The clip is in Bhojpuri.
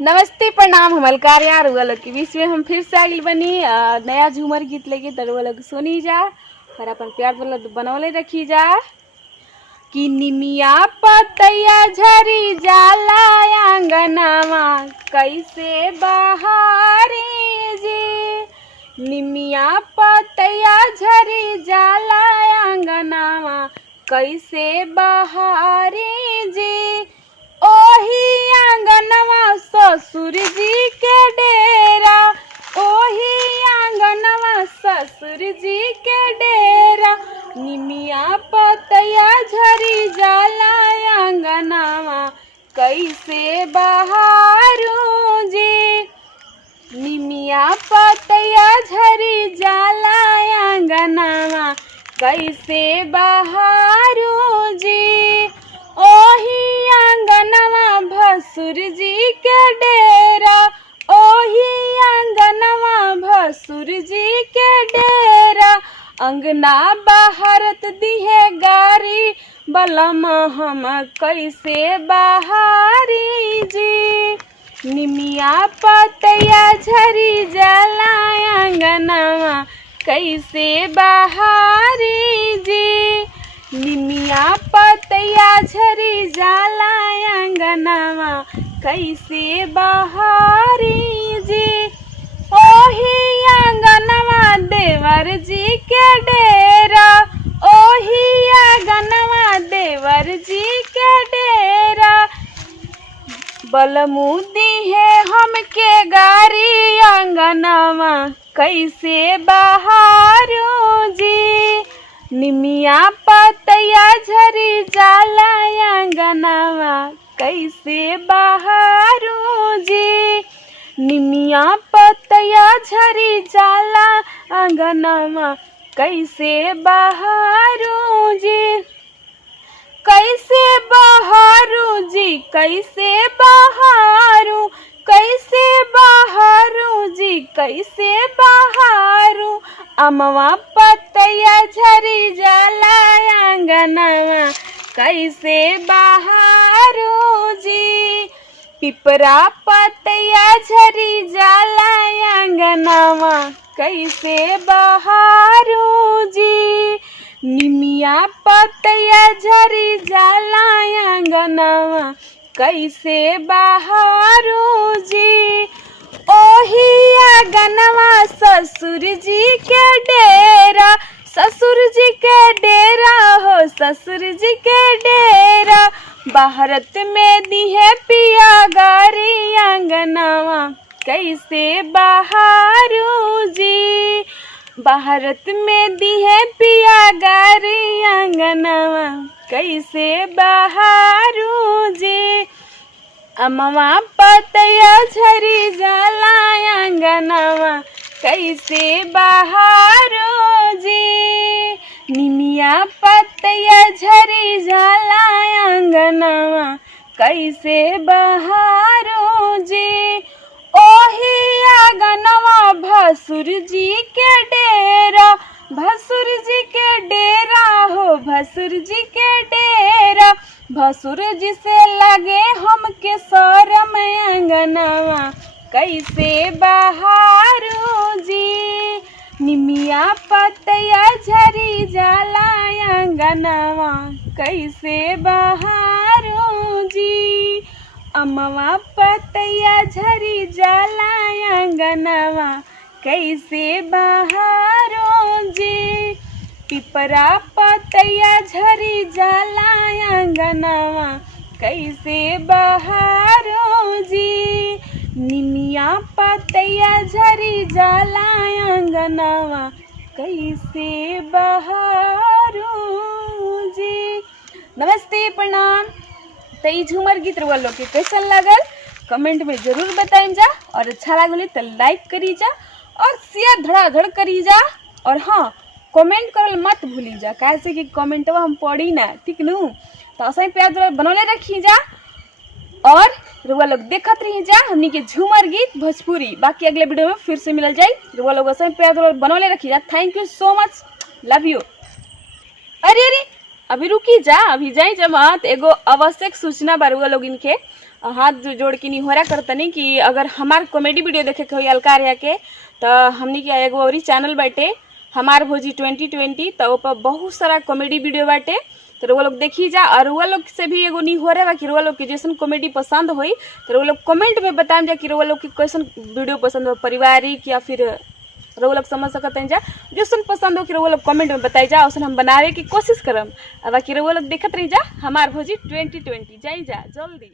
नमस्ते प्रणाम हम अलकार यार हुआ लोग के बीच में हम फिर से आगिल बनी नया झूमर गीत लेके दरुआ लोग सुनी जा और अपन प्यार वाला बनौले रखी जा कि निमिया पतैया झरी जाला आंगनामा कैसे बहारी जी। निमिया पतैया झरी जाला आंगनामा कैसे बहारी जी। ओही आंगनवा ससुर जी के डेरा, ओही आंगनवा ससुर जी के डेरा। निमिया पतैया झरी जाला आंगनवा कैसे बहारू जी। निमिया पतैया झरी जाला आंगनवा कैसे बहारू जी। ओही आंगनवा भसुर जी के डेरा, ओही आंगनवा भसुर जी के डेरा। अंगना बहारत दिहे गारी बलम हम कैसे बहारी जी। निमिया पतैया झरी जाला आंगनवा कैसे बहारी जी। निमिया पतैया झरी जाला आंगनवा कैसे बहारी जी। ओही आंगनवा देवर जी के डेरा, ओही आंगनवा देवर जी के डेरा। बलमुदी है हमके गारी आंगनवा कैसे बहारू जी। निमिया पतैया झरी जाला आंगनवा कैसे बहारू जी। निमिया पतैया झरी जाला आंगनवा कैसे बहारू जी। कैसे बहारू जी, कैसे बहारू, कैसे बहारू जी, कैसे बहारू। अमवा पतैया झरी जाला आंगनवा कैसे बहारू जी। पिपरा पतैया झरी जाला आंगनवा कैसे बहारू जी। निमिया पतैया झरी जाला आंगनवा कैसे बहारू जी। ओही आंगनवा ससुर जी के डेरा, ससुर जी के डेरा हो ससुर जी के डेरा। भारत में दिहे पिया गारी आंगनवा कैसे बहारू जी। भारत में दिहे पिया गारी आंगनवा कैसे बहारू जी। अमवा पतैया झरी जाला आंगनवा कैसे बहारू जी। निमिया पतैया झरी जाला आंगनवा कैसे बहारू जी। ओही आंगनवा भसुर जी के डेरा, भसुर जी के डेरा हो भसुर जी के डेरा। भसुर जी से लगे हमके शरम आंगनवा कैसे बहारू जी। निमिया पतैया झरी जाला आंगनवा कैसे बहारू जी। अमवा पतैया झरी जाला आंगनवा कैसे बहारू जी। पिपरा पतैया झरी जाला आंगनवा कैसे बहारू जी। निमिया पतैया झरी जाला आंगनवा कैसे बहारू जी। नमस्ते प्रणाम। तो ये झूमर गीत रउआ लोग के कैसन लगल कमेंट में जरूर बताइम जा और अच्छा लागल तो लाइक करी जा और शेयर धड़ाधड़ करी जा। और हाँ, कमेंट करल मत भूली जा कैसे कि कमेंटवा हम पढ़ी ना, ठीक नू। तो ऐसे प्यार बनौले रखी जा और रुआ लोग देखत रही जा हमनी के झूमर गीत भोजपुरी। बाकी अगले वीडियो में फिर से मिलल जाए। रुआ लोग ऐसे प्यार बनौले रखी जा। Thank you so much, love you. अरे अरे अभी रुकी जा, अभी जाई जमात एगो आवश्यक सूचना बारुआ लोग इनके हाथ जोड़ के निहोरा करतनी कि अगर हमार कॉमेडी वीडियो देखे के होई अलका आर्या के तो हमनी के एगो और चैनल बाटे हमार भोजी 2020। तो ऊपर बहुत सारा कॉमेडी वीडियो बाटे, तो वो लोग देखी जा। और वो लोग से भी एगो निहोरा बा कि वो लोग के जैसन कॉमेडी पसंद होई तो वो लोग कमेंट में बताएं जा कि वो लोग की कैसन वीडियो पसंद हो, पारिवारिक या फिर वो लोग समझ सकते हैं जा। जैसन पसंद हो कि वो लोग कमेंट में बताई जा, उसन हम बनावे की कोशिश करम। अब बाकी वो लोग देखत रही जा हमार भोजी 2020। जाई जा जल्दी।